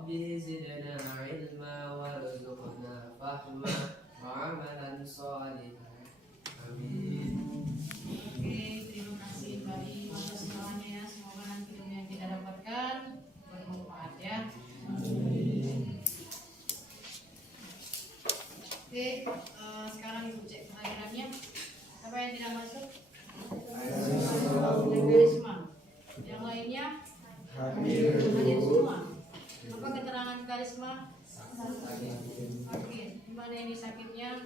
Rabbi zidna ilma warzuqna fahma wa amalan shalihan. Amin. Oke, terima kasih bagi atas semuanya ya. Semoga nanti ilmu yang kita dapatkan bermanfaat ya. Oke, sekarang ibu cek pelajarannya. Apa yang tidak masuk? Karisma. Yang lainnya? Hadir semua. Apa keterangan karisma? Sakit. Di mana ini sakitnya?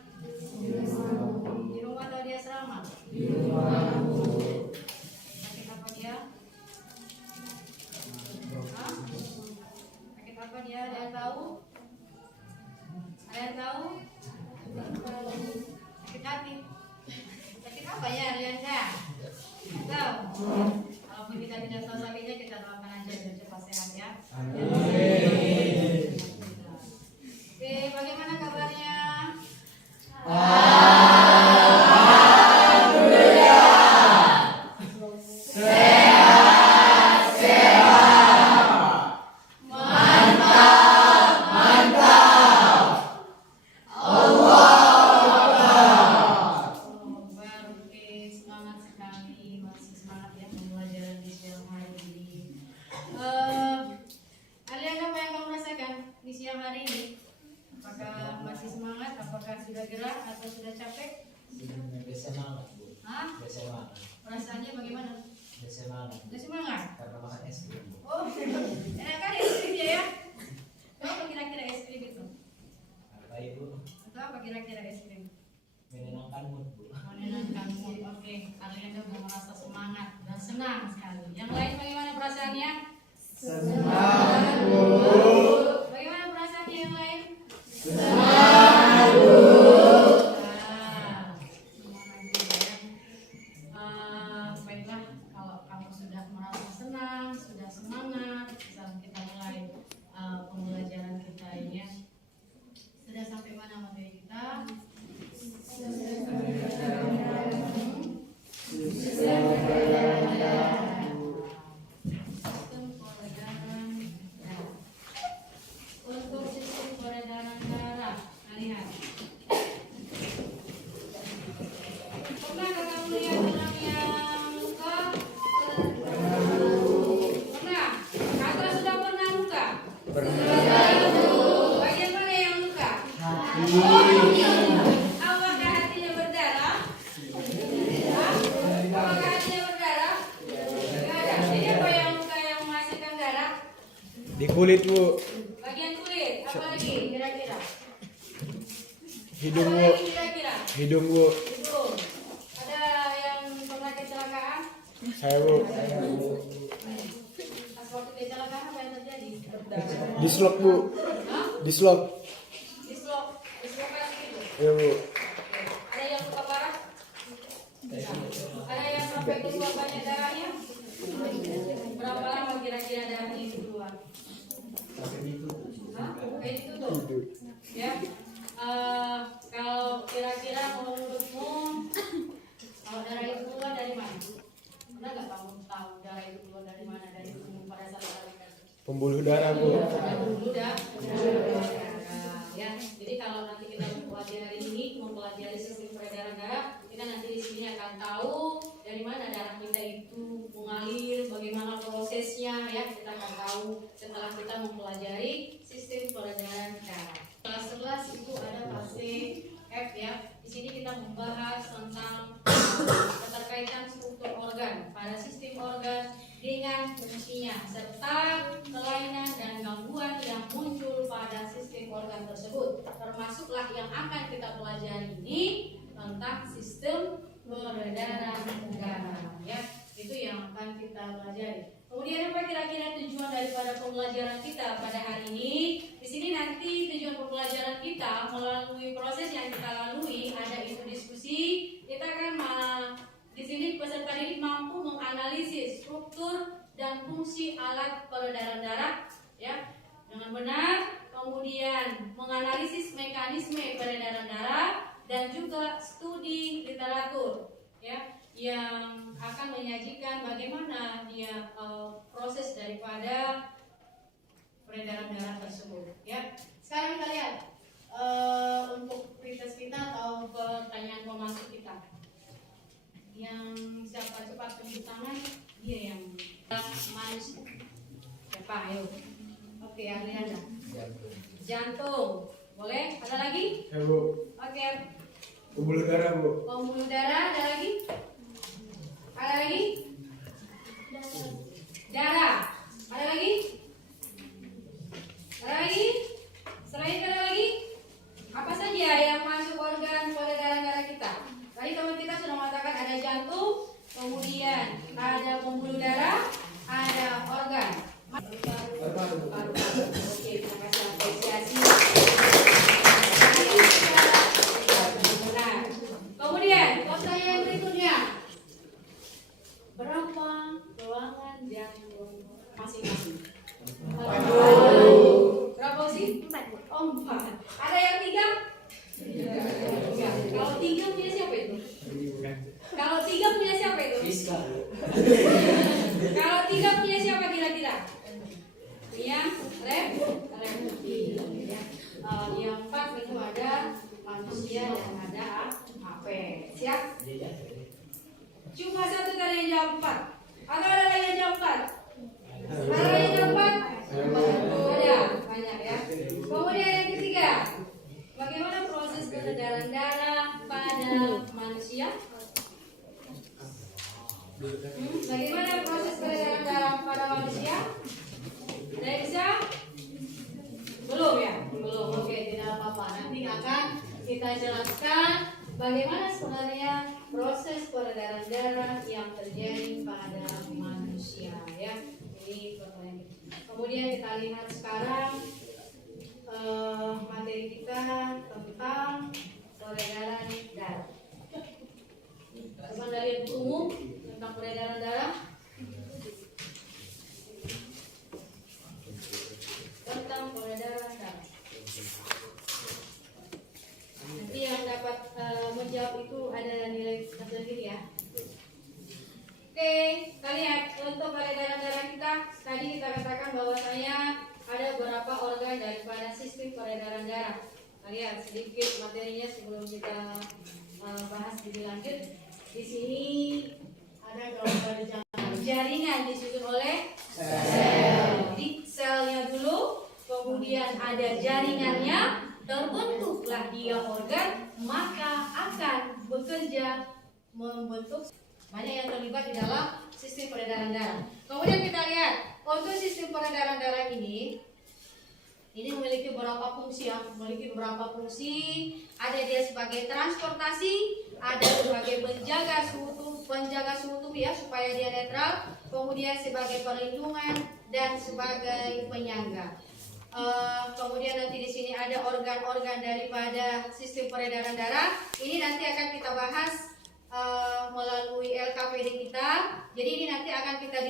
Di rumah atau di asrama? Di rumah. Sakit apa dia? Hah? Sakit apa dia? Ada yang tahu? Ada yang tahu? Sakit hati. Sakit apa ya? Ada yang tahu? Walaupun kita tidak tahu sakitnya, kita doakan aja biar cepat sehat ya. Oke, bagaimana kabarnya? Rasanya bagaimana? Udah semangat. Karena makan es krim. Oh, enak kan es krimnya ya? Apa kira-kira es krim itu? Apa ibu? Atau apa kira-kira es krim? Menenangkan mood bu. Menenangkan mood. Oke, kalian udah merasa semangat dan senang sekali. Yang lain bagaimana perasaannya? Senang bu. Bagaimana perasaannya yang lain? Senang bu. Baiklah, kalau kamu sudah merasa senang, sudah semangat, sekarang kita mulai pembelajaran kita ini ya. Sudah sampai mana materi kita? Untuk sistem peredaran darah, lihat. Pernah kamu lihat orang yang luka? Pernah? Kakak sudah pernah luka? Bagian mana yang luka? Apakah hatinya berdarah? Apakah hatinya berdarah? Tidak ada. Jadi apa yang luka yang menghasilkan darah? Di kulit bu, Bagian kulit. Apa lagi kira-kira? hidung Apa bu, lagi kira-kira? hidung bu, Hidung. Ada yang pernah kecelakaan? saya bu, Pas waktu kecelakaan apa yang terjadi? dislok bu, Hah? dislok, Dislokasi gitu. ya bu, Ada yang luka parah? Ada yang sampai keluar banyak darahnya? Berapa lama kira-kira darah itu keluar? Hah? Kayak itu tuh. Ya. Kalau kira-kira menurutmu, kalau darah itu keluar dari mana? Pernah nggak kamu tahu darah itu keluar dari mana? Dari tubuh pada saat melahirkan? pembuluh darah bu, Dulu dah. Ya. Jadi kalau nanti kita mempelajari ini, mempelajari sistem peredaran darah, kita nanti di sini akan tahu dari mana darah kita itu mengalir, bagaimana prosesnya, ya kita akan tahu setelah kita mempelajari sistem peredaran darah. Kelas 11 itu ada fase F ya. Di sini kita membahas tentang keterkaitan struktur organ pada sistem organ dengan fungsinya serta kelainan dan gangguan yang muncul pada sistem organ tersebut. Termasuklah yang akan kita pelajari ini tentang sistem peredaran darah ya. Itu yang akan kita pelajari. Kemudian apa kira-kira tujuan daripada pembelajaran kita pada hari ini? Di sini nanti tujuan pembelajaran kita melalui proses yang kita lalui, ada itu diskusi. Kita akan di sini peserta didik mampu menganalisis struktur dan fungsi alat peredaran darah ya dengan benar, kemudian menganalisis mekanisme peredaran darah dan juga studi literatur ya yang akan menyajikan bagaimana dia proses daripada peredaran darah tersebut. Ya, sekarang kita lihat untuk pretest kita atau pertanyaan pemasuk kita. Yang siapa cepat tunjuk tangan, dia yang manusia. Siapa? Ayo. Oke, Adriana. Jantung. Boleh? Ada lagi? Ya Bu. Oke. Pembuluh darah Bu. Pembuluh darah. Ada lagi? Ada lagi? Darah. Ada lagi? Ada lagi? Selain itu ada lagi? Apa saja yang masuk organ peredaran darah kita? Tadi teman kita sudah mengatakan ada jantung, kemudian ada pembuluh darah, ada organ. Paru-paru. Oke, terima kasih apresiasi. Benar. Kemudian pertanyaan berikutnya, berapa ruangan jantung masing-masing? Berapa sih? 4. Ada yang 3? Tiga. Kalau 3 punya siapa itu? Kalau 3 punya siapa itu? Fiskal. Kalau 3 punya siapa kira-kira? Punya rem. Ya. Yang 4 tentu ada manusia dan ada HP. Siap? Cuma satu tadi yang jawab 4. Atau ada lagi yang jawab 4? Ada lagi yang jawab 4? Ada, banyak ya. Kemudian yang ketiga, bagaimana proses peredaran darah pada manusia? Bagaimana proses peredaran darah pada manusia? Ada bisa? Belum ya? Belum. Oke, tidak apa-apa. Nanti akan kita jelaskan bagaimana sebenarnya proses peredaran darah yang terjadi pada manusia ya. Ini pertanyaan. Kemudian kita lihat sekarang materi kita tentang peredaran darah. Coba dari buku umum tentang peredaran darah. Tentang peredaran darah. Nanti yang dapat menjawab itu ada nilai tersendiri ya. Oke, kita lihat untuk peredaran darah kita. Tadi kita katakan bahwasanya ada beberapa organ daripada sistem peredaran darah. Kita lihat sedikit materinya sebelum kita bahas lebih lanjut. Di sini ada gambar jaringan disusun oleh sel. Di selnya dulu, kemudian ada jaringannya, terbentuklah dia organ, maka akan bekerja membentuk banyak yang terlibat di dalam sistem peredaran darah. Kemudian kita lihat untuk sistem peredaran darah ini memiliki beberapa fungsi ya, memiliki beberapa fungsi. Ada dia sebagai transportasi, ada sebagai penjaga suhu tubuh ya supaya dia netral, kemudian sebagai perlindungan dan sebagai penyangga. Kemudian nanti di sini ada organ-organ daripada sistem peredaran darah. Ini nanti akan kita bahas melalui LKPD kita. Jadi ini nanti akan kita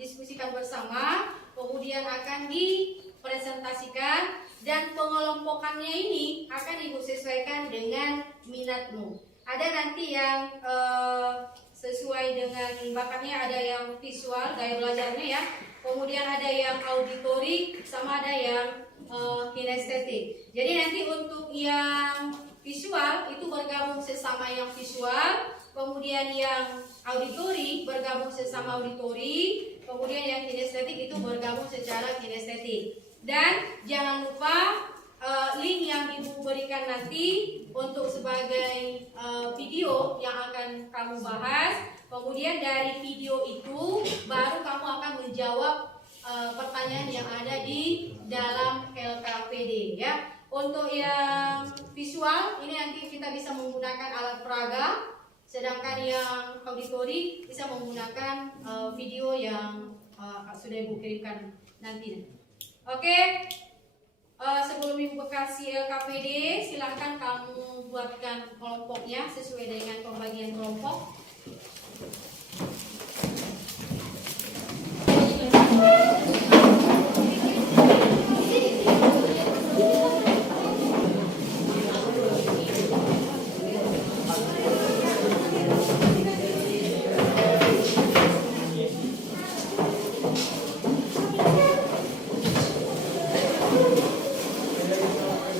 diskusikan bersama, kemudian akan dipresentasikan dan pengelompokannya ini akan ibu sesuaikan dengan minatmu. Ada nanti yang sesuai dengan bakatnya, ada yang visual gaya belajarnya ya, kemudian ada yang auditori, sama ada yang kinestetik. Jadi nanti untuk yang visual itu bergabung sesama yang visual, kemudian yang auditori bergabung sesama auditori, kemudian yang kinestetik itu bergabung secara kinestetik. Dan jangan lupa link yang ibu berikan nanti untuk sebagai video yang akan kamu bahas. Kemudian dari video itu baru kamu akan menjawab pertanyaan yang ada di dalam LKPD ya. Untuk yang visual ini nanti kita bisa menggunakan alat peraga, sedangkan yang auditori bisa menggunakan video yang sudah ibu kirimkan nanti. Oke, sebelum ibu kasih LKPD, silahkan kamu buatkan kelompoknya sesuai dengan pembagian kelompok.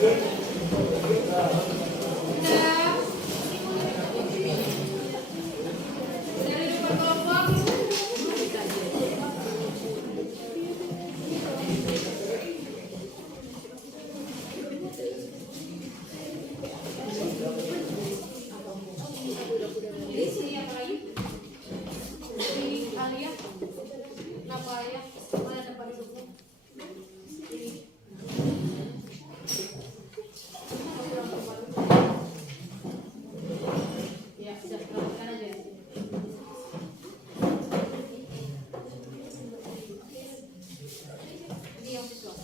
Dari dua kelompok. Jadi sini apa lagi? Ini Alia. Kenapa Alia? Mana tempat duduknya? Ini. Ya, sudah terangkan aja. Ini yang visual.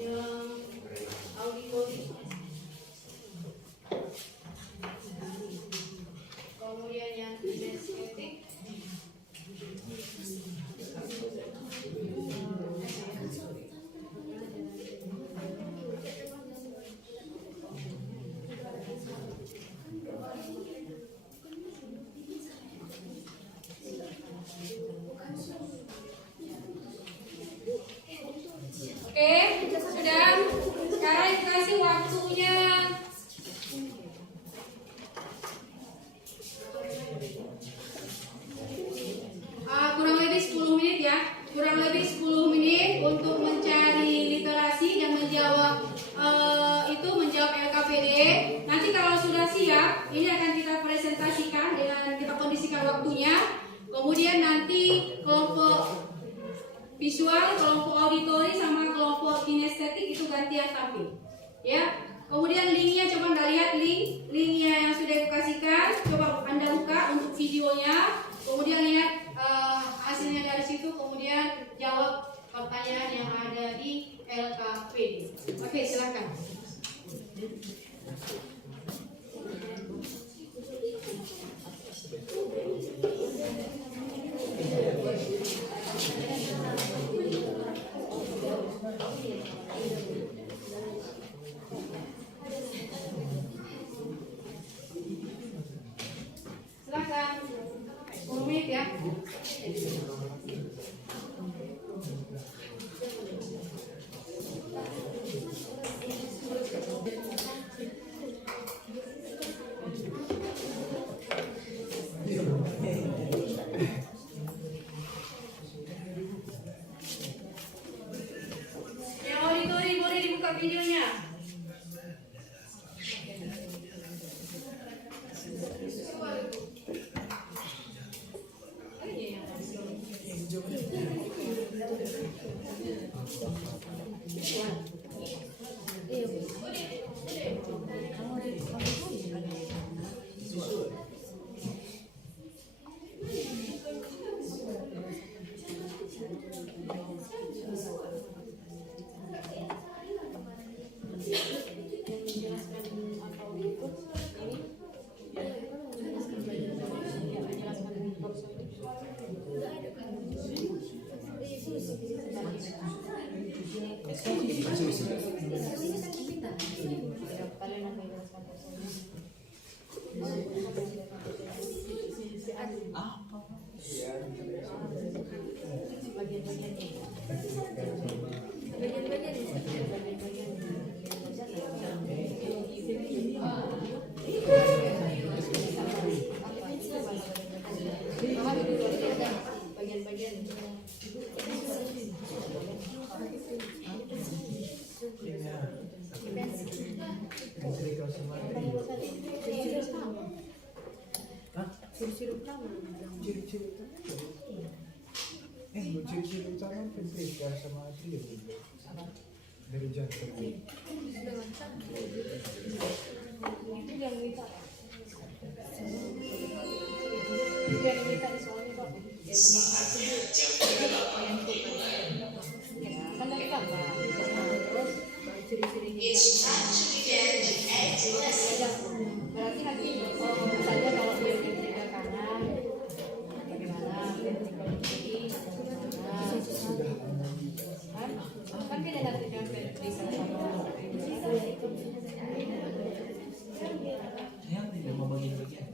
Yang auditori. Kemudian yang kinestetik. Oke, sudah. Sekarang dikasih waktunya. Kurang lebih 10 menit ya. Kurang lebih 10 menit untuk mencari literasi dan menjawab menjawab LKPD. Nanti kalau sudah siap, ini akan kita presentasikan dan kita kondisikan waktunya. Kemudian nanti kelompok visual, kelompok auditori sama kelompok kinestetik itu gantian tampil. Ya. Kemudian linknya coba Anda lihat linknya yang sudah dikasihkan, coba Anda buka untuk videonya. Kemudian lihat hasilnya dari situ, kemudian jawab pertanyaan yang ada di LKPD. Oke, silakan. Silakan. 10 menit ya. Yang auditori boleh dibuka videonya. Ciri-ciri utama Ventrika sama Atrium dari jantung. Itu yang minta. Itu yang minta di soalnya Pak. Kan dari gambar. Terus ciri-cirinya. Berarti nanti misalnya kalau ventrika kanan bagaimana, ventrika kiri kan beda nanti dengan ventrika Yang tidak mau bagian-bagian.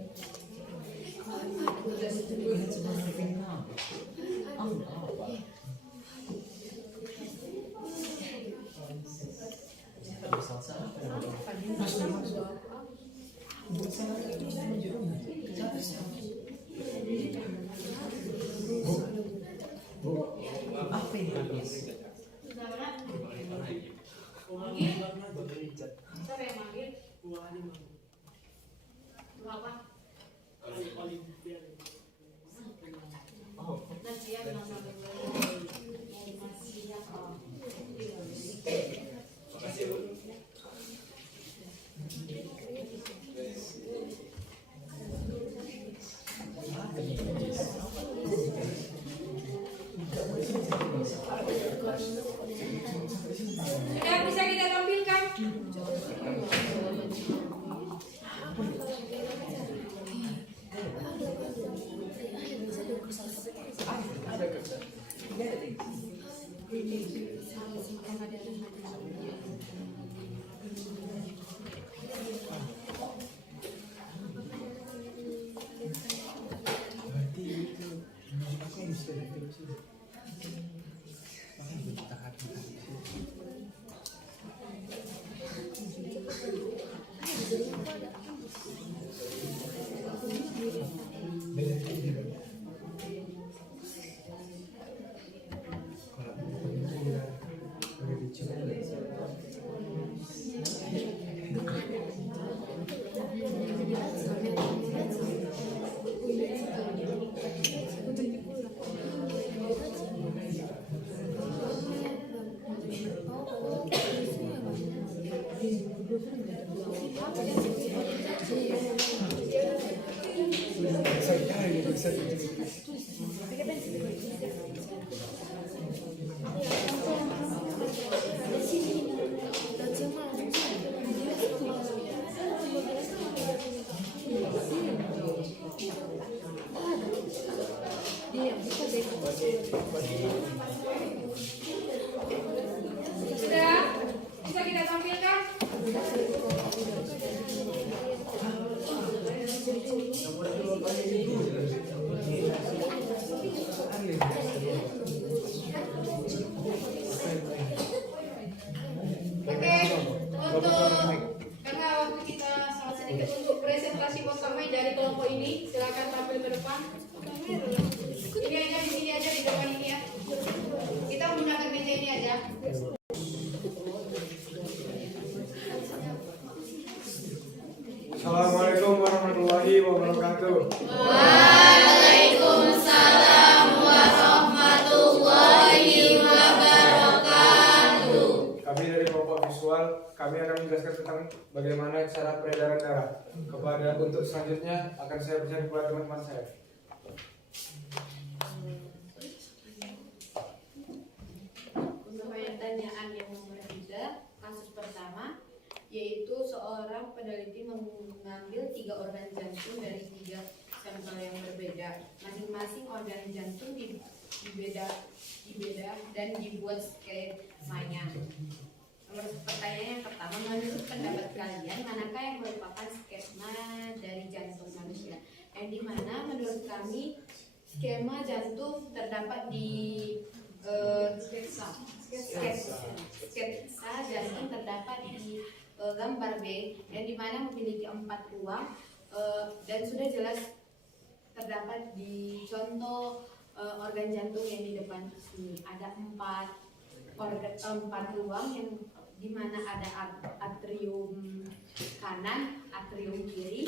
Sudah? Bisa kita tampilkan? Oke, karena waktu kita sangat sedikit untuk presentasi pertama dari kelompok ini, silakan tampil ke depan. Ini aja di sini aja di depan ini ya. Kita menggunakan meja ini aja. Assalamualaikum warahmatullahi wabarakatuh. Waalaikumsalam warahmatullahi wabarakatuh. Kami dari kelompok visual, kami akan menjelaskan tentang bagaimana cara peredaran darah. Untuk selanjutnya akan saya berikan kepada teman-teman saya. Untuk pertanyaan yang nomor 3, kasus pertama, yaitu seorang peneliti mengambil 3 organ jantung dari 3 sampel yang berbeda. Masing-masing organ jantung dibeda dan dibuat skemanya. Pertanyaan yang pertama, menurut pendapat kalian, manakah yang merupakan skema dari jantung manusia? Yang dimana menurut kami skema jantung terdapat di sketsa jantung terdapat di gambar B, yang dimana memiliki 4 ruang dan sudah jelas terdapat di contoh organ jantung yang di depan sini. Ada 4 ruang yang dimana ada atrium kanan, atrium kiri,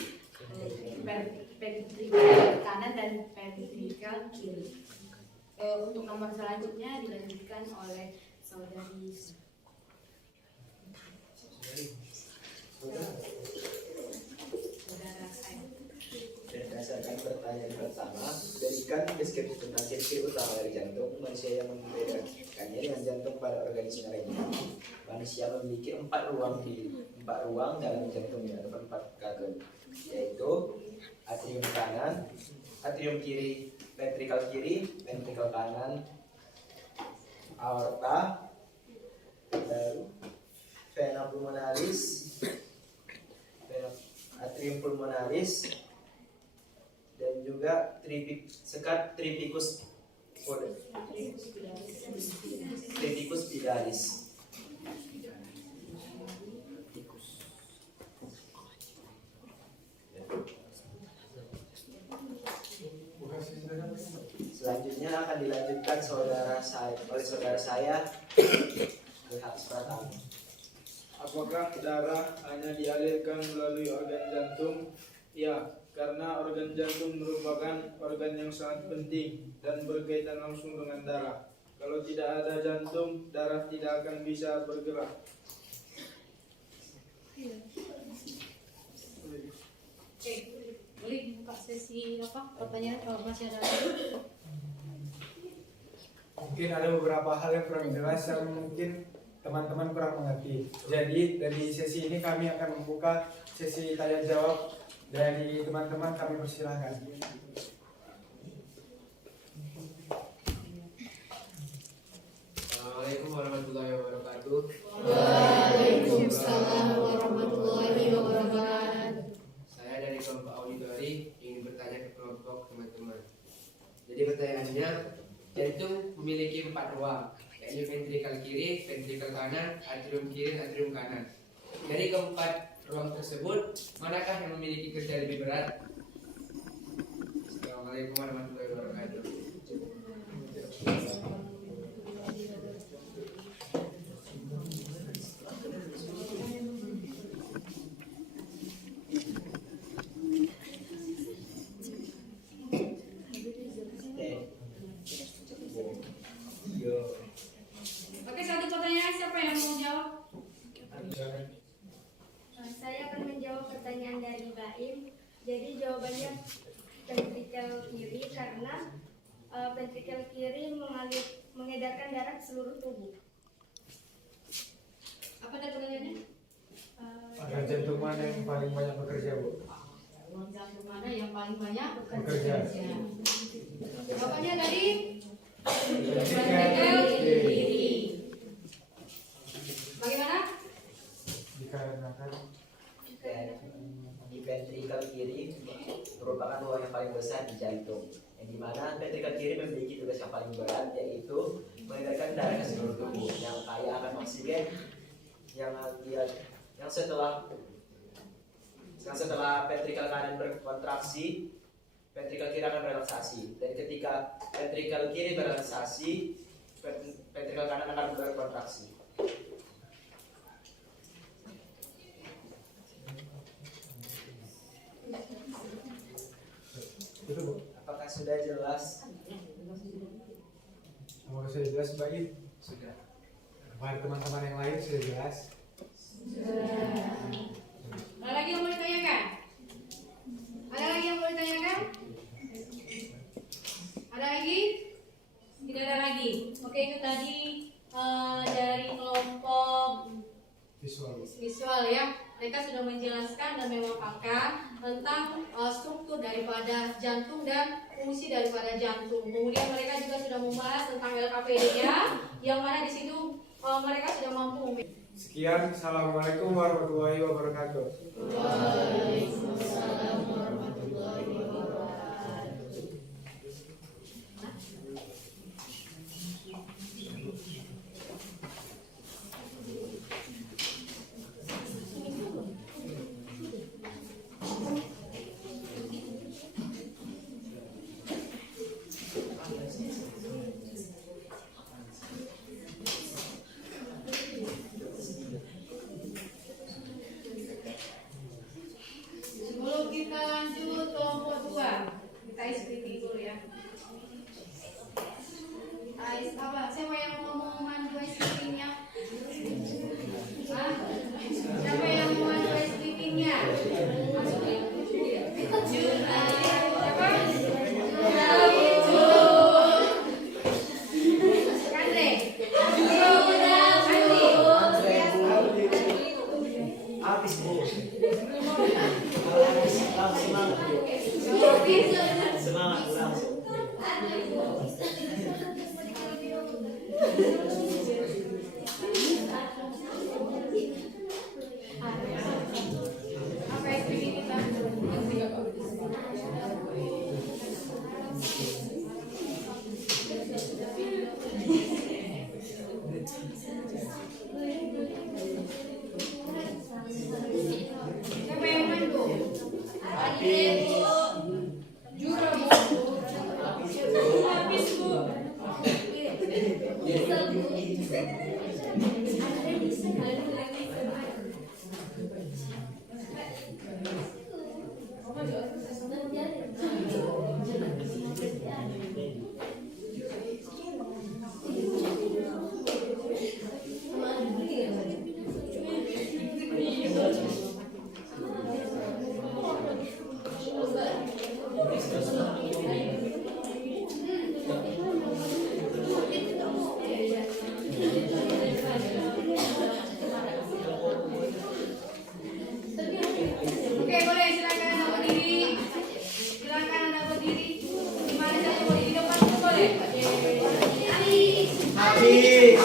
ventrikel kanan dan ventrikel kiri. Untuk nomor selanjutnya dilanjutkan oleh saudari. Saudara saya. Berdasarkan pertanyaan pertama, berikan deskripsi tentang ciri utama dari jantung manusia yang membedakannya dengan jantung pada organisme lainnya. Manusia memiliki 4 ruang dalam jantungnya, ada 4 kategori, yaitu atrium kanan, atrium kiri, ventrikel kanan, aorta, vena pulmonalis, atrium pulmonalis, dan juga sekat tripicus pidalis. Selanjutnya akan dilanjutkan oleh saudara saya, Al-Haq Pratama. Apakah darah hanya dialirkan melalui organ jantung? Ya, karena organ jantung merupakan organ yang sangat penting dan berkaitan langsung dengan darah. Kalau tidak ada jantung, darah tidak akan bisa bergerak. Oke, boleh buka sesi pertanyaan kalau masih ada lagi? Mungkin ada beberapa hal yang kurang jelas yang mungkin teman-teman kurang mengerti. Jadi dari sesi ini kami akan membuka sesi tanya jawab dari teman-teman, kami persilahkan. Assalamualaikum warahmatullahi wabarakatuh. Waalaikumsalam warahmatullahi wabarakatuh. Saya dari kelompok auditori ingin bertanya ke kelompok teman-teman. Jadi pertanyaannya, jantung memiliki 4 ruang, yaitu ventrikel kiri, ventrikel kanan, atrium kiri, dan atrium kanan. Dari keempat ruang tersebut, manakah yang memiliki kerja lebih berat? Assalamualaikum warahmatullahi wabarakatuh. Oke, satu pertanyaan, siapa yang mau jawab? Saya akan menjawab pertanyaan dari Baim. Jadi jawabannya ventrikel kiri karena ventrikel kiri mengedarkan darah ke seluruh tubuh. Apa tadi pertanyaannya? Organ jantung mana yang paling banyak bekerja, Bu? Organ jantung mana yang paling banyak Bekerja. Jawabannya tadi Ventrikel kiri. Bagaimana? Dikarenakan Di ventrikel kiri merupakan ruang yang paling besar di jantung, yang dimana ventrikel kiri memiliki tugas yang paling berat, yaitu mengedarkan darah ke seluruh tubuh yang kaya akan oksigen yang setelah ventrikel kanan berkontraksi, ventrikel kiri akan relaksasi, dan ketika ventrikel kiri berelaksasi, ventrikel kanan akan berkontraksi. itu, Bu. Apakah sudah jelas? Apakah sudah jelas, Mbak In? Sudah. Kepada teman-teman yang lain sudah jelas? Ada lagi yang mau ditanyakan? Ada lagi yang mau ditanyakan? Ada lagi? Tidak ada lagi. Oke, itu tadi dari kelompok visual ya. Mereka sudah menjelaskan dan memaparkan tentang struktur daripada jantung dan fungsi daripada jantung. Kemudian mereka juga sudah membahas tentang LKPD-nya, yang mana di situ mereka sudah mampu. Sekian, Assalamualaikum warahmatullahi wabarakatuh. Waalaikumsalam warahmatullahi wabarakatuh. Sebelum kita lanjut kelompok 2, kita isi dulu ya. Apa? Siapa yang mau memandu ice creamnya? Siapa yang mau memandu ice creamnya? Masuk ya. Siapa? Andre. Habis, Bu. Semangat langsung. Apa ice cream kita? Siapa yang mandu? Jura, Bu. Habis, Bu. Oke, boleh silakan Anda berdiri. Silakan Anda berdiri. Di mana saja boleh di depan pun boleh. Habis.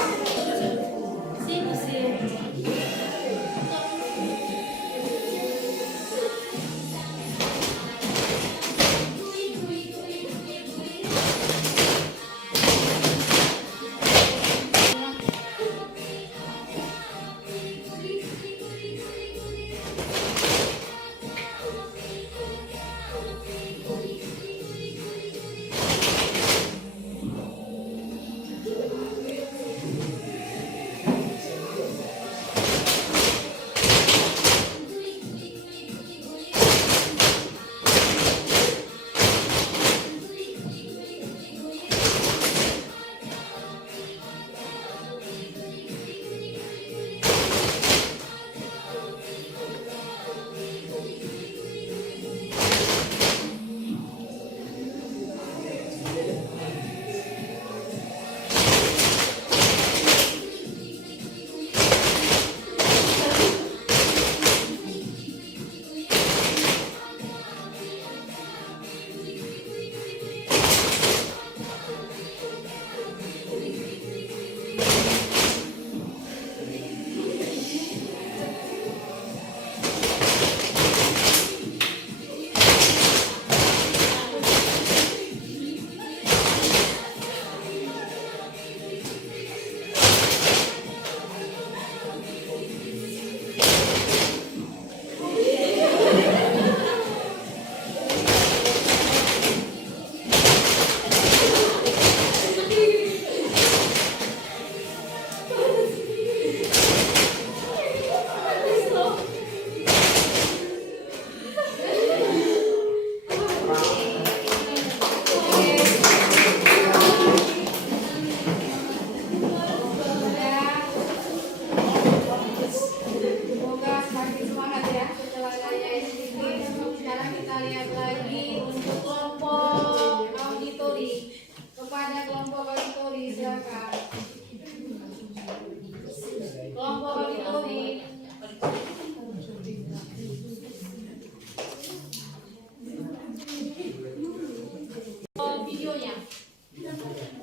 videonya.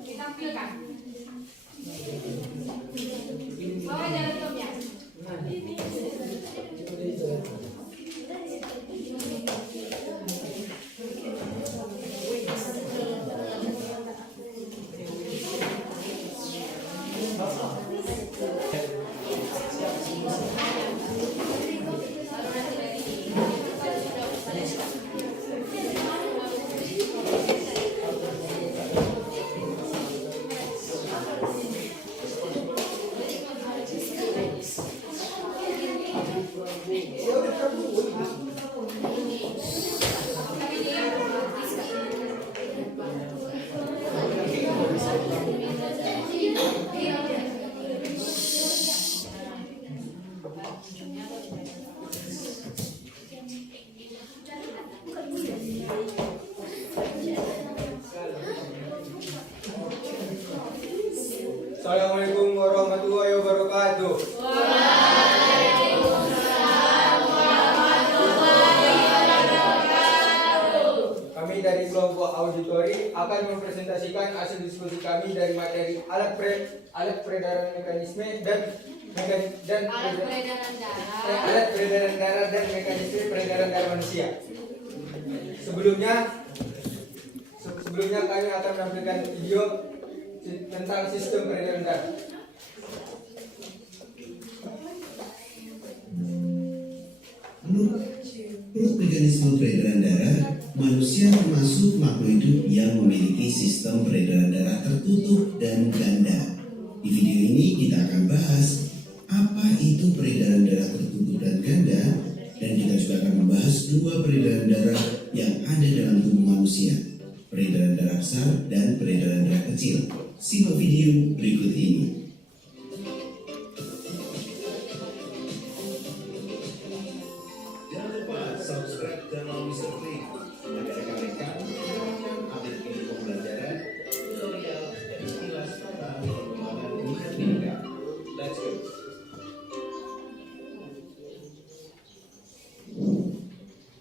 Ditampilkan. Bawa aja laptopnya. Assalamualaikum warahmatullahi wabarakatuh. Kami dari kelompok auditori akan mempresentasikan hasil diskusi kami dari materi alat peredaran mekanisme dan Alat peredaran darah. alat peredaran darah dan mekanisme peredaran darah manusia. Sebelumnya kami akan menampilkan video tentang sistem peredaran darah. Menurut mekanisme peredaran darah, manusia termasuk makhluk hidup yang memiliki sistem peredaran darah tertutup dan ganda. Di video ini kita akan bahas apa itu peredaran darah tertutup dan ganda, dan kita juga akan membahas dua peredaran darah yang ada dalam tubuh manusia, peredaran darah besar dan peredaran darah kecil. Simak video berikut ini. Jangan lupa subscribe channel Mr. Klik agar rekan-rekan mendapatkan update info pembelajaran, tutorial, dan kilas tentang perkembangan dunia pendidikan. Let's go.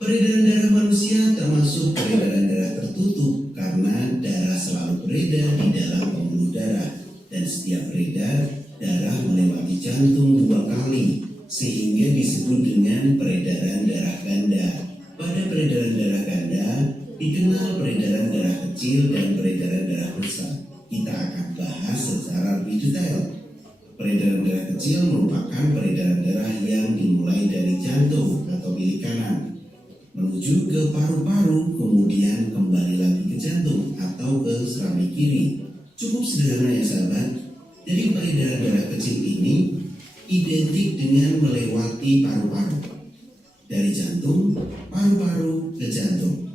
Peredaran darah manusia termasuk peredaran darah tertutup karena darah selalu beredar di dalam pembuluh darah, dan setiap beredar darah melewati jantung 2 kali sehingga disebut dengan peredaran darah ganda. Pada peredaran darah ganda dikenal peredaran darah kecil dan peredaran darah besar. Kita akan bahas secara lebih detail. Peredaran darah kecil merupakan peredaran darah yang dimulai dari jantung atau bilik kanan menuju ke paru-paru, kemudian kembali lagi ke jantung atau ke serambi kiri. Cukup sederhana ya sahabat. Jadi peredaran darah kecil ini identik dengan melewati paru-paru, dari jantung, paru-paru ke jantung.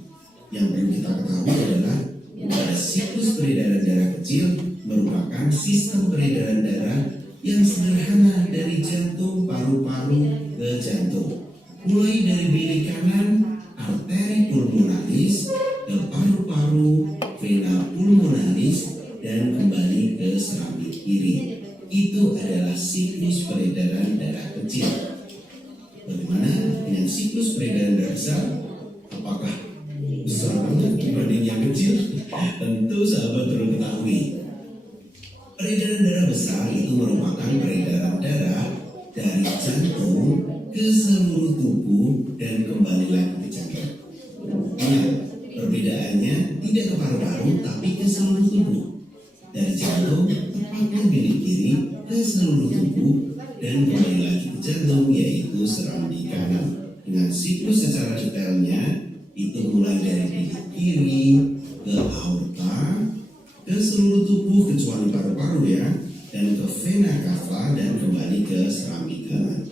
Yang perlu kita ketahui adalah bahwa siklus peredaran darah kecil merupakan sistem peredaran darah yang sederhana dari jantung, paru-paru ke jantung. Mulai dari bilik kanan, arteri pulmonalis, ke paru-paru, vena pulmonalis, dan kembali ke serambi kiri. Itu adalah siklus peredaran darah kecil. Bagaimana dengan siklus peredaran darah besar? Apakah besar banget dibanding yang kecil? Tentu sahabat perlu ketahui, peredaran darah besar itu merupakan peredaran darah dari jantung ke seluruh tubuh dan kembali lagi ke jantung. Nah, perbedaannya tidak ke paru-paru tapi ke seluruh tubuh. Dari jantung, tepatnya bilik kiri, ke seluruh tubuh dan kembali lagi ke jantung, yaitu serambi kanan. Dengan siklus secara detailnya itu mulai dari bilik kiri ke aorta, ke seluruh tubuh kecuali paru-paru ya, dan ke vena cava dan kembali ke serambi kanan.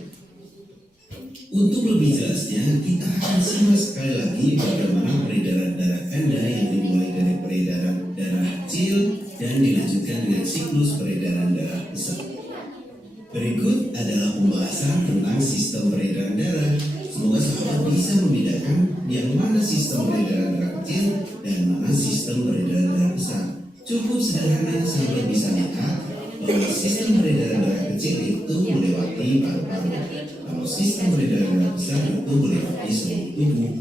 Untuk lebih jelasnya, kita akan simak sekali lagi bagaimana peredaran darah ganda yang dimulai dari peredaran darah kecil dan dilanjutkan dengan siklus peredaran darah besar. Berikut adalah pembahasan tentang sistem peredaran darah. Semoga sahabat bisa membedakan yang mana sistem peredaran darah kecil dan mana sistem peredaran darah besar. Cukup sederhana, sahabat bisa lihat bahwa sistem peredaran darah kecil itu melewati paru-paru. Kalau sistem peredaran darah besar itu melewati seluruh tubuh.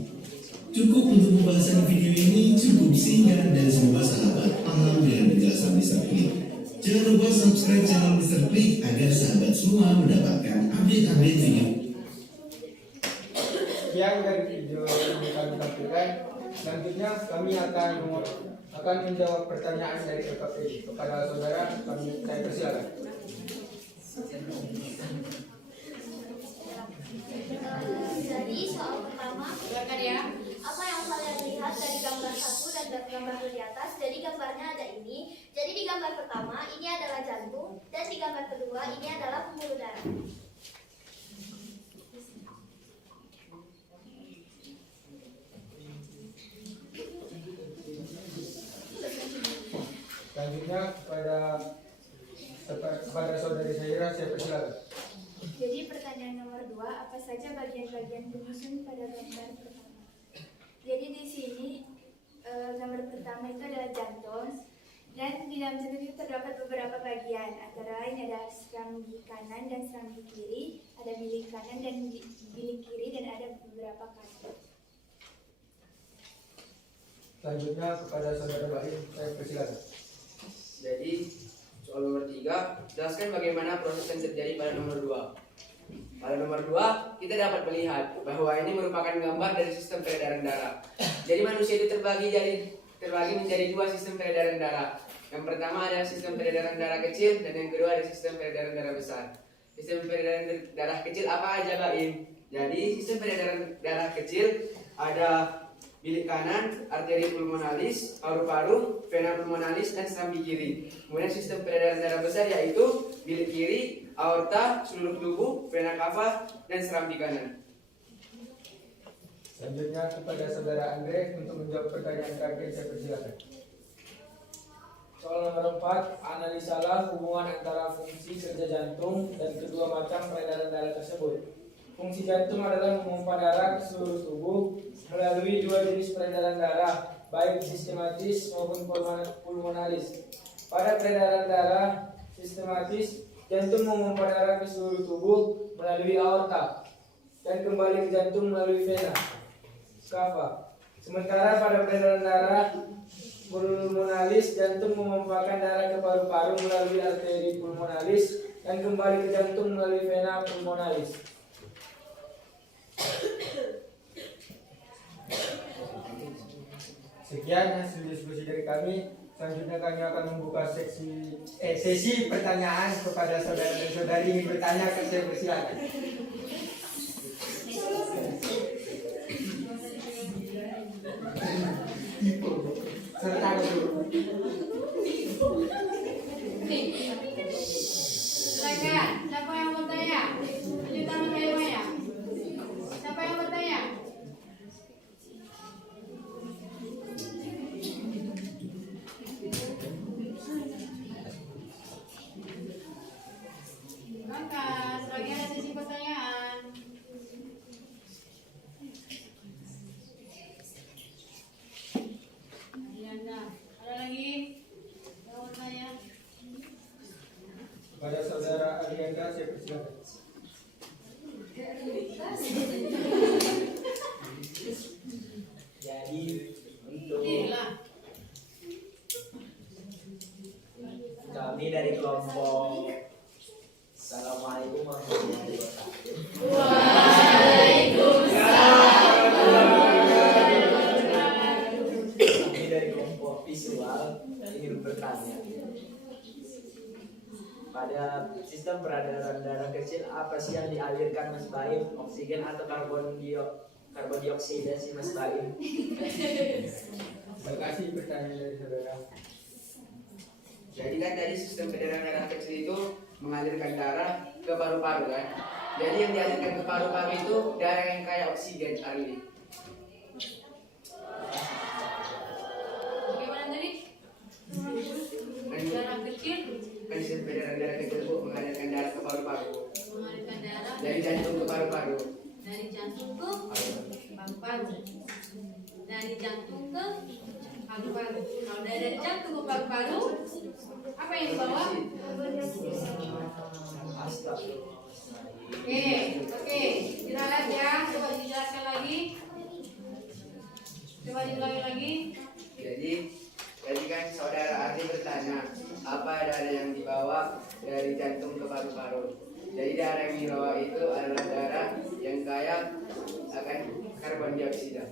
Cukup untuk pembahasan video ini, cukup singkat, dan semoga sahabat semua mendapatkan update-update video. Sekian dari video yang kami tampilkan. Selanjutnya kami akan menjawab pertanyaan dari KKP. Kepada saudara saya persilakan. Jadi soal pertama, Silakan ya. apa yang kalian lihat dari gambar 1 dan gambar 2 di atas? Jadi gambarnya ada ini. Jadi di gambar pertama ini adalah jantung dan di gambar kedua ini adalah pembuluh darah. Selanjutnya kepada saudari Syairah saya persilakan. Jadi pertanyaan nomor 2, apa saja bagian-bagian penyusun pada gambar pertama? Jadi di sini gambar pertama itu adalah jantung dan di dalam jantung itu terdapat beberapa bagian. Antara lain ada serambi kanan dan serambi kiri, ada bilik kanan dan bilik kiri dan ada beberapa kaki. Selanjutnya kepada saudara Baim saya persilakan. Jadi soal nomor 3, jelaskan bagaimana proses yang terjadi pada nomor 2. Pada nomor 2, kita dapat melihat bahwa ini merupakan gambar dari sistem peredaran darah. Jadi manusia itu terbagi menjadi 2 sistem peredaran darah. Yang pertama ada sistem peredaran darah kecil dan yang kedua ada sistem peredaran darah besar. Sistem peredaran darah kecil apa aja, Baim? Jadi sistem peredaran darah kecil ada bilik kanan, arteri pulmonalis, paru-paru, vena pulmonalis, dan serambi kiri. Kemudian sistem peredaran darah besar yaitu bilik kiri, aorta, seluruh tubuh, vena cava, dan serambi kanan. Selanjutnya kepada saudara Andre untuk menjawab pertanyaan terakhir saya persilakan. Soal nomor 4, analisalah hubungan antara fungsi kerja jantung dan kedua macam peredaran darah tersebut. Fungsi jantung adalah memompa darah ke seluruh tubuh melalui 2 jenis peredaran darah, baik sistematis maupun pulmonalis. Pada peredaran darah sistematis, jantung memompa darah ke seluruh tubuh melalui aorta dan kembali ke jantung melalui vena cava. Sementara pada peredaran darah pulmonalis, jantung memompakan darah ke paru-paru melalui arteri pulmonalis dan kembali ke jantung melalui vena pulmonalis. Sekian hasil diskusi dari kami. Selanjutnya kami akan membuka sesi pertanyaan kepada saudara dan saudari yang bertanya. Saya persilakan. Serta dulu. Silakan. Siapa yang mau tanya? Tunjuk tangan ya. Siapa yang mau tanya? Silakan. Lagi ada sesi pertanyaan. Ada lagi? Yang mau tanya? Pada saudara Alianda saya persilakan. Jadi untuk Inilah. kami dari kelompok Assalamualaikum warahmatullahi wabarakatuh. Kami dari kelompok visual ingin bertanya. Pada sistem peredaran darah kecil apa sih yang dialirkan Mas Baim? Oksigen atau karbon dioksida sih Mas Baim? Terima kasih pertanyaan dari saudara. Jadi kan tadi sistem peredaran darah kecil itu mengalirkan darah ke paru-paru kan. Jadi yang dialirkan ke paru-paru itu darah yang kaya oksigen, Arli. Bagaimana tadi? Darah kecil Kan sistem peredaran darah kecil itu mengalirkan darah ke paru-paru. mengalirkan darah Dari jantung ke paru-paru. dari jantung ke paru-paru. Dari jantung ke paru-paru. Kalau dari jantung ke paru-paru, apa yang dibawa? Oke, jelas ya. Coba dijelaskan lagi. Coba diulangi lagi. Jadi kan saudara Ardi bertanya, apa darah yang dibawa dibawa dari jantung ke paru-paru. Jadi darah yang dibawa itu adalah darah yang kaya akan karbon dioksida.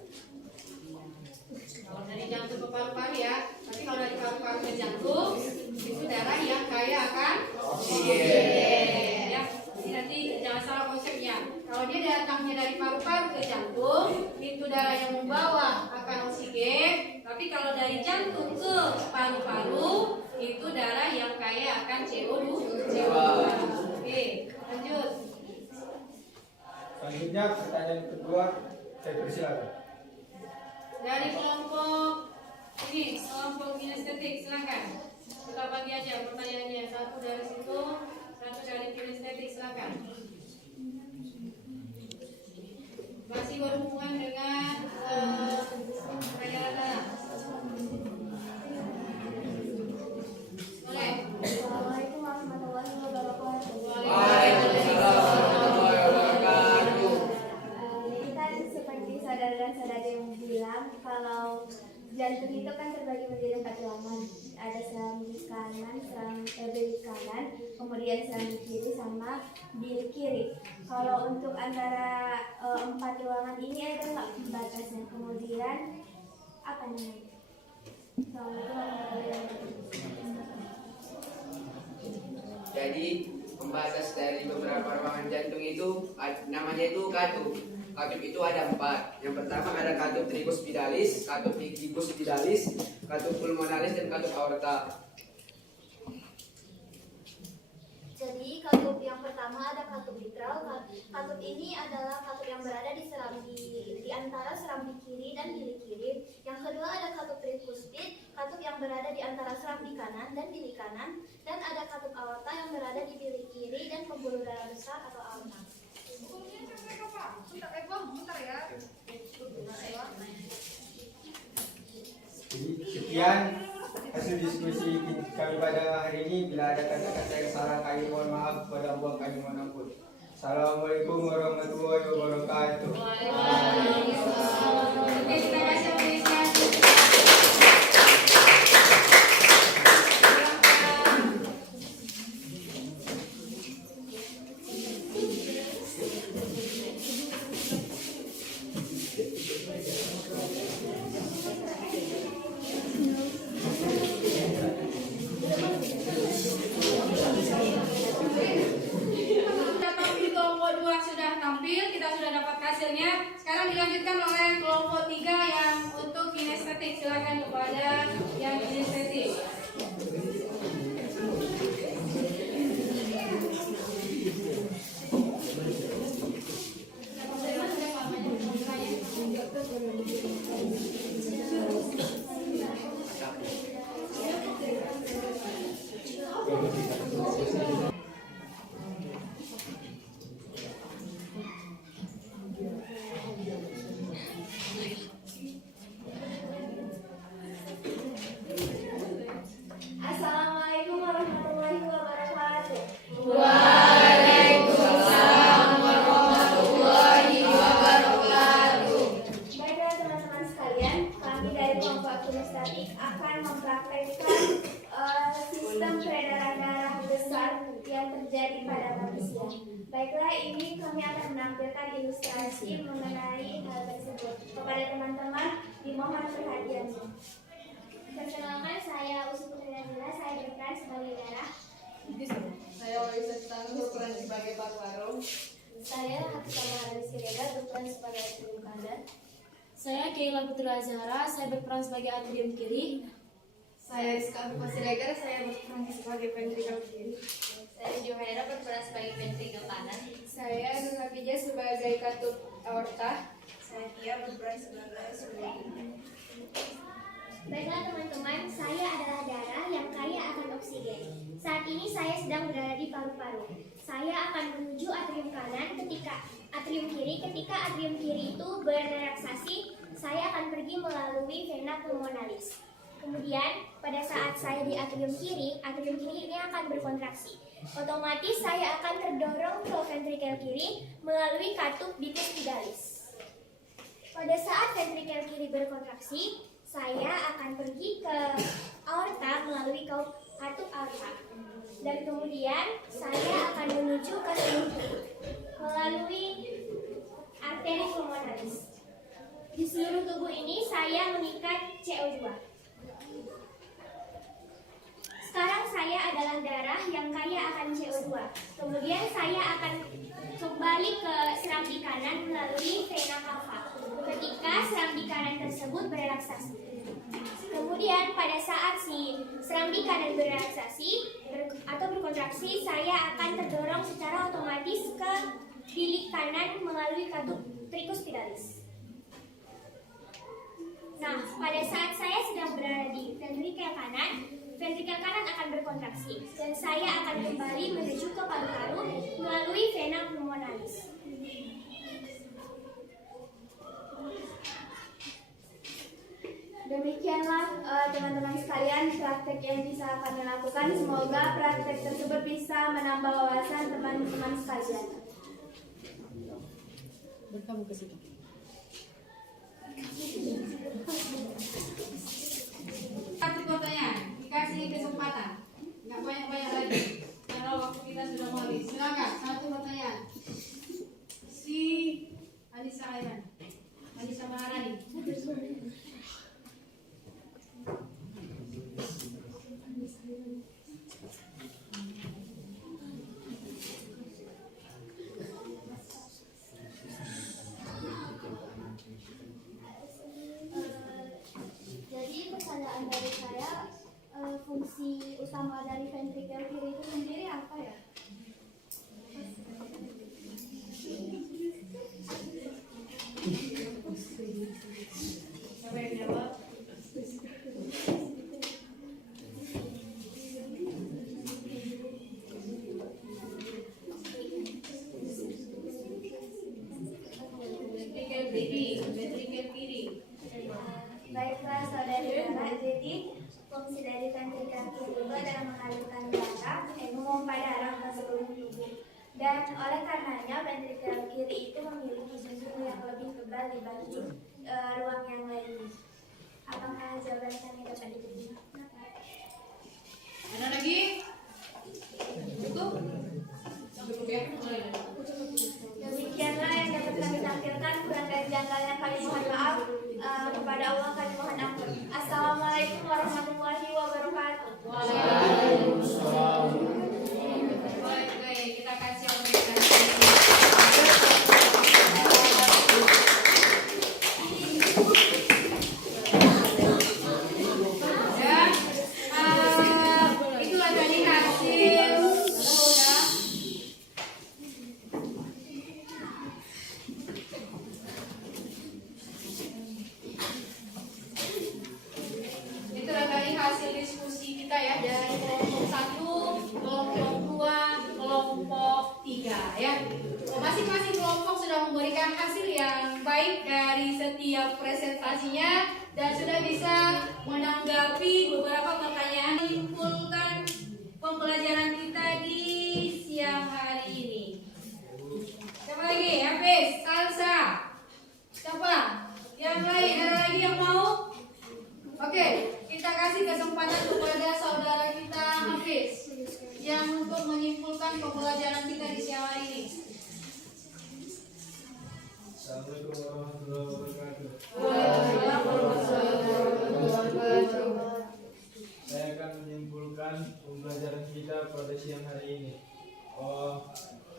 Kalau dari jantung ke paru-paru ya, tapi kalau dari paru-paru ke jantung itu darah yang kaya akan oksigen. Ya, ini nanti jangan salah konsepnya. Kalau dia datangnya dari paru-paru ke jantung, itu darah yang membawa akan oksigen. Tapi kalau dari jantung ke paru-paru, itu darah yang kaya akan CO2. Oke, lanjut. Selanjutnya pertanyaan kedua, saya persilakan. Dari kelompok ini, kelompok kinestetik, silakan. Kita bagi aja pertanyaannya. Satu dari situ, satu dari kinestetik, silakan. Masih berhubungan dengan peredaran darah. Boleh. Assalamualaikum warahmatullahi wabarakatuh. Waalaikumsalam warahmatullahi wabarakatuh. Jadi kan seperti saudara dan saudara yang bilang kalau jantung itu kan terbagi menjadi 4 tulangan. Ada serambi kanan, beli kanan, kemudian serambi kiri sama bili kiri. Kalau untuk antara 4 tulangan ini ada nggak batasnya? Kemudian apa namanya? Assalamualaikum warahmatullahi wabarakatuh. Jadi pembatas dari beberapa ruangan jantung itu namanya itu katup. Katup itu ada 4. Yang pertama ada katup tricuspidalis, katup tricuspidalis, katup pulmonalis, dan katup aorta. Jadi katup yang pertama ada katup mitral. Katup ini adalah katup yang berada di antara serambi kiri dan bili kiri. Yang kedua ada katup tricuspid, katup yang berada di antara serambi kanan dan bili kanan. Dan ada katup aorta yang berada di bili kiri dan pembuluh darah besar atau aorta. Jadi sekian hasil diskusi kami pada hari ini. Bila ada kata-kata yang salah, kami mohon maaf, kepada Allah kami mohon ampun. Assalamualaikum warahmatullahi wabarakatuh. Oke, kita kasih apresiasi. Kelompok 2 sudah tampil, kita sudah dapat hasilnya. Sekarang dilanjutkan oleh kelompok 3 yang untuk kinestetik. Silakan kepada yang kinestetik. Assalamualaikum warahmatullahi wabarakatuh. Waalaikumsalam warahmatullahi wabarakatuh. Baiklah teman-teman sekalian, kami dari kelompok kinestetik akan mempraktekkan sistem peredaran darah besar yang terjadi pada manusia. Baiklah, ini kami akan menampilkan ilustrasi mengenai hal tersebut. Kepada teman-teman, dimohon perhatiannya. Perkenalkan, saya Usi Putri Nazila, saya berperan sebagai darah. Saya Wisa Citanu berperan sebagai paru-paru. Saya Hafizah Maharani Siregar berperan sebagai atrium kanan. Saya Keila Putri Azhara, saya berperan sebagai atrium kiri. Saya Rizka Pasiregar, saya berperan sebagai ventrikel kiri. Saya Juhaira berperan sebagai ventrikel kanan. Saya Nur Hafijah sebagai katup aorta. Saya Tia berperan sebagai sulih. Baiklah teman-teman, saya adalah darah yang kaya akan oksigen. Saat ini saya sedang berada di paru-paru. Saya akan menuju atrium kanan ketika atrium kiri itu berrelaksasi, saya akan pergi melalui vena pulmonalis. Kemudian pada saat saya di atrium kiri ini akan berkontraksi. Otomatis saya akan terdorong ke ventrikel kiri melalui katup bicuspidalis. Pada saat ventrikel kiri berkontraksi, saya akan pergi ke aorta melalui katup aorta. Dan kemudian saya akan menuju ke seluruh tubuh melalui arteri pulmonalis. Di seluruh tubuh ini saya mengikat CO2. Sekarang saya adalah darah yang kaya akan CO2. Kemudian saya akan kembali ke serambi kanan melalui vena cava ketika serambi kanan tersebut berelaksasi. Kemudian pada saat si serambi kanan berelaksasi atau berkontraksi, saya akan terdorong secara otomatis ke bilik kanan melalui katup tricuspidalis. Nah, pada saat saya sedang berada di ventrikel kanan akan berkontraksi dan saya akan kembali menuju ke paru-paru melalui vena pulmonalis. Demikianlah teman-teman sekalian praktek yang bisa kami lakukan. Semoga praktek tersebut bisa menambah wawasan teman-teman sekalian. Berkamu ke situ. Satu pertanyaan, dikasih kesempatan. Nggak banyak-banyak lagi. Karena waktu kita sudah mau habis. Silakan, satu pertanyaan. Si Anissa Aiman, Anissa Maharani. Jadi pertanyaan dari saya, fungsi utama dari ventrikel kiri itu sendiri apa ya? Siapa yang jawab? Ventrikel kiri. Baiklah saudara-saudara, jadi fungsi dari ventrikel kiri itu adalah mengalirkan darah, memompa darah ke seluruh tubuh. Dan oleh karenanya ventrikel kiri itu memiliki susun yang lebih tebal dibanding ruang yang lainnya. Apakah jawaban kami dapat diterima? Ada lagi? Cukup? Cukup ya? Demikianlah yang dapat kami tampilkan. Kurang dan janggalnya kami mohon maaf. Kepada Allah kami mohon ampun. Assalamualaikum warahmatullahi wabarakatuh. Waalaikumsalam. Baik, kita kasih mereka. Itulah tadi hasil. Itulah tadi hasil diskusi kita ya, dari kelompok 1, kelompok 2, kelompok 3 ya. Masing-masing kelompok sudah memberikan hasil yang baik dari setiap presentasinya dan sudah bisa menanggapi beberapa pertanyaan, menyimpulkan pembelajaran kita di siang hari ini. Siapa lagi? Hafiz, Salsa. Siapa? Yang lain? Ada lagi yang mau? Oke, kita kasih kesempatan kepada saudara kita Hafiz yang untuk menyimpulkan pembelajaran kita di siang hari ini. Assalamualaikum warahmatullahi wabarakatuh. Saya akan menyimpulkan pembelajaran kita pada siang hari ini.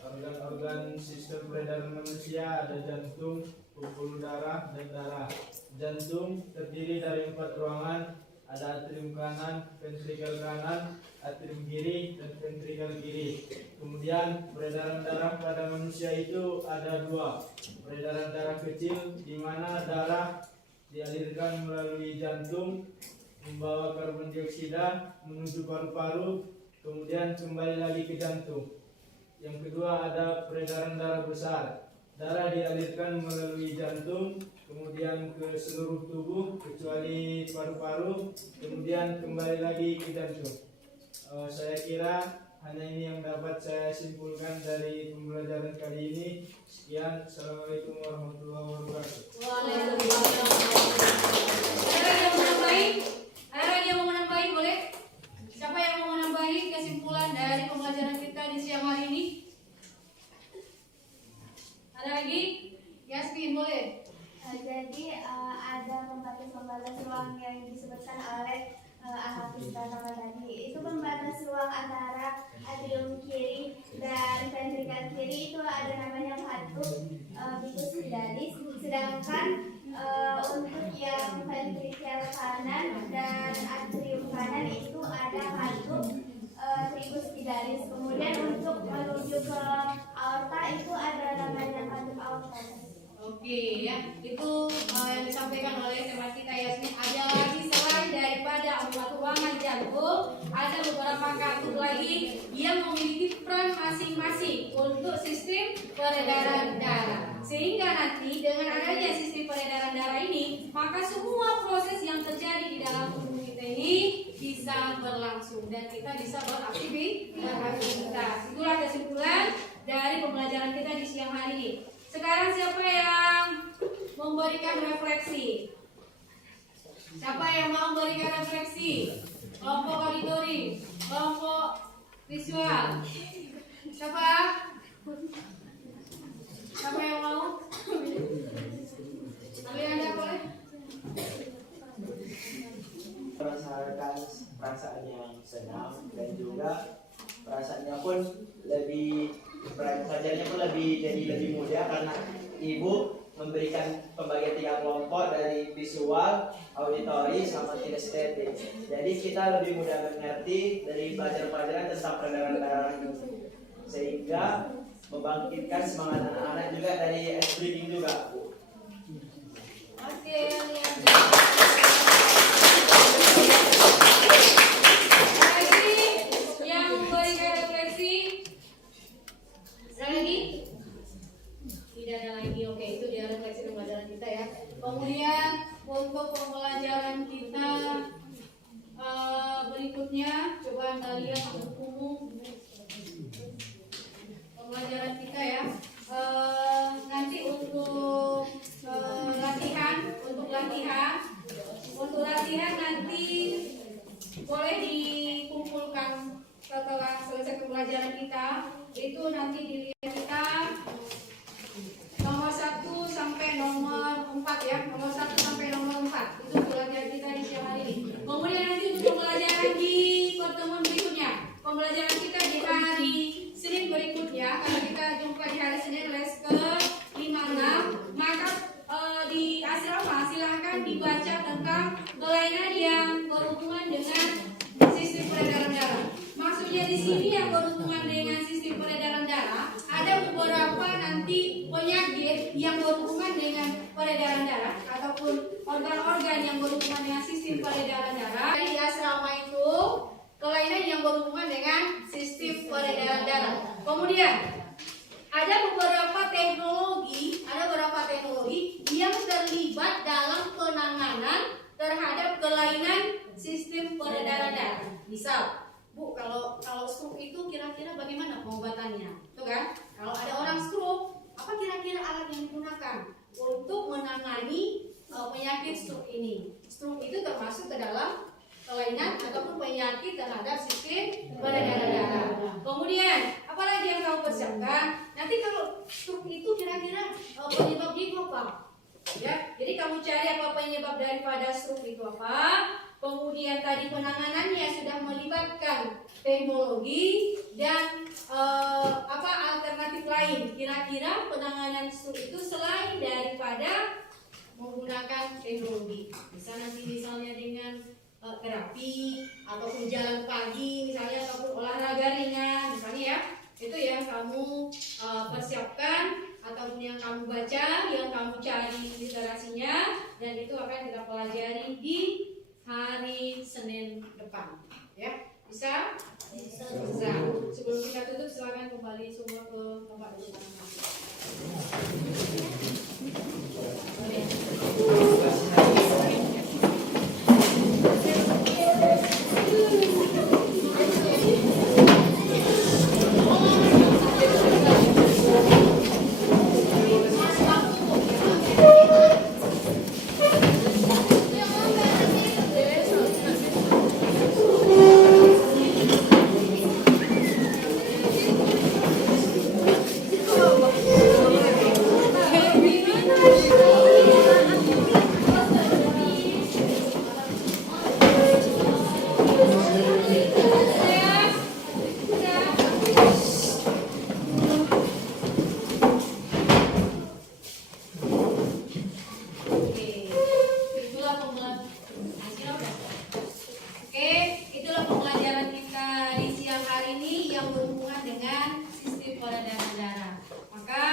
Organ-organ sistem peredaran manusia ada jantung, pembuluh darah, dan darah. Jantung terdiri dari 4 ruangan, ada atrium kanan, ventrikel kanan, atrium kiri, dan ventrikel kiri. Kemudian peredaran darah pada manusia itu ada 2. Peredaran darah kecil, di mana darah dialirkan melalui jantung, membawa karbon dioksida menuju paru-paru, kemudian kembali lagi ke jantung. Yang kedua ada peredaran darah besar. Darah dialirkan melalui jantung, kemudian ke seluruh tubuh kecuali paru-paru, kemudian kembali lagi ke jantung. Saya kira hanya ini yang dapat saya simpulkan dari pembelajaran kali ini. Sekian, Assalamualaikum warahmatullahi wabarakatuh. Waalaikumsalam. Ada lagi yang mau nambahin? Ada lagi yang mau nambahin? Boleh? Siapa yang mau menambahi kesimpulan dari pembelajaran kita disebutkan oleh Al-Hafiz Pratama tadi. Itu pembatas ruang antara atrium kiri dan ventrikel kiri itu ada namanya katup vicus vidalis. Sedangkan untuk yang ventrikel kanan dan atrium kanan itu ada katup vicus vidalis. Kemudian untuk menuju ke aorta itu ada namanya katup aorta. Oke ya, itu yang disampaikan oleh teman kita Yasmin. Ada lagi selain daripada ruangan jantung, ada beberapa katup lagi yang memiliki peran masing-masing untuk sistem peredaran darah. Sehingga nanti dengan adanya sistem peredaran darah ini, maka semua proses yang terjadi di dalam tubuh kita ini bisa berlangsung dan kita bisa beraktivitas. Itulah kesimpulan dari pembelajaran kita di siang hari ini. Sekarang siapa yang memberikan refleksi? Siapa yang mau memberikan refleksi? Kelompok auditori, kelompok visual. Siapa? Siapa yang mau? Ambil Anda boleh? Merasakan perasaan yang senang dan juga perasaannya pun lebih pelajarannya pun lebih mudah karena ibu memberikan pembagian 3 kelompok dari visual, auditori, sama kinestetik. Jadi kita lebih mudah mengerti dari pelajaran-pelajaran tentang peredaran darah ini, sehingga membangkitkan semangat anak-anak juga dari reading juga. Oke, lihat. Lagi? Tidak ada lagi. Oke, itu dia refleksi pembelajaran kita ya. Kemudian untuk pembelajaran kita berikutnya, coba Anda lihat bukumu. Pembelajaran kita ya. Nanti untuk latihan nanti boleh dikumpulkan setelah selesai pembelajaran kita. Itu nanti dilihat kita nomor 1 sampai nomor 4 ya, nomor 1 sampai nomor 4 itu pembelajaran kita di siang hari ini. Kemudian nanti untuk pembelajaran di pertemuan berikutnya, pembelajaran kita di hari Senin berikutnya, kalau kita jumpa di hari Senin les ke 56, maka di asrama silahkan dibaca tentang kelainan yang berhubungan dengan sistem peredaran darah. Maksudnya di sini yang berhubungan dengan sistem peredaran darah, ada beberapa nanti penyakit yang berhubungan dengan peredaran darah ataupun organ-organ yang berhubungan dengan sistem peredaran darah. Di asrama itu kelainan yang berhubungan dengan sistem peredaran darah. Kemudian ada beberapa teknologi yang terlibat dalam penanganan terhadap kelainan sistem peredaran darah. Misal, Bu, kalau stroke itu kira-kira bagaimana pengobatannya? Tuh kan? Kalau ada orang stroke, apa kira-kira alat yang digunakan untuk menangani penyakit stroke ini? Stroke itu termasuk ke dalam kelainan ataupun penyakit terhadap sistem peredaran darah. Kemudian, apalagi yang kamu persiapkan? Nanti kalau stroke itu kira-kira penyebabnya itu apa? Ya, jadi kamu cari apa penyebab daripada stroke itu apa? Kemudian tadi penanganannya sudah melibatkan teknologi dan apa alternatif lain. Kira-kira penanganan stroke itu selain daripada menggunakan teknologi. Bisa nanti misalnya dengan terapi ataupun jalan pagi misalnya ataupun olahraga ringan misalnya ya. Itu yang kamu persiapkan ataupun yang kamu baca, yang kamu cari literasinya, dan itu akan kita pelajari di hari Senin depan, ya. Bisa? Bisa. Sebelum kita tutup, silakan kembali semua ke tempat duduk masing-masing. Oke, itulah pembelajaran kita di siang hari ini yang berhubungan dengan sistem peredaran darah. Maka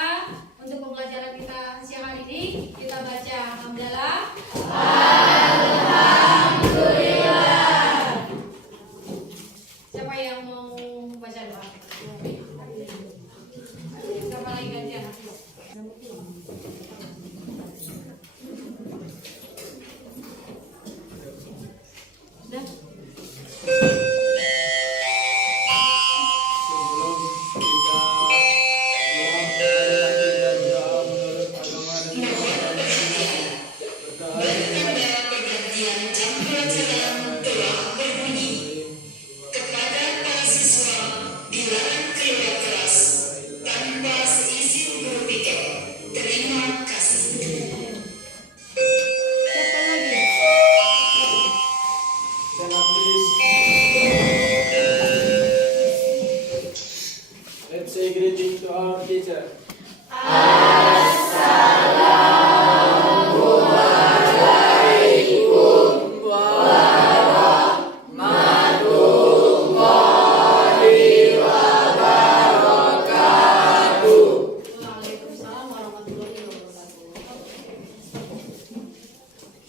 untuk pembelajaran kita siang hari ini kita baca hamdalah. Siapa yang mau baca doa? Siapa lagi gantian? Udah. Sebelum kita doa menurut agama dan Kepada para siswa dilarang keluar kelas tanpa seizin guru PIK. Terima kasih. Siapa lagi? Stand up, please. Let's say greeting to our teacher. Assalamualaikum.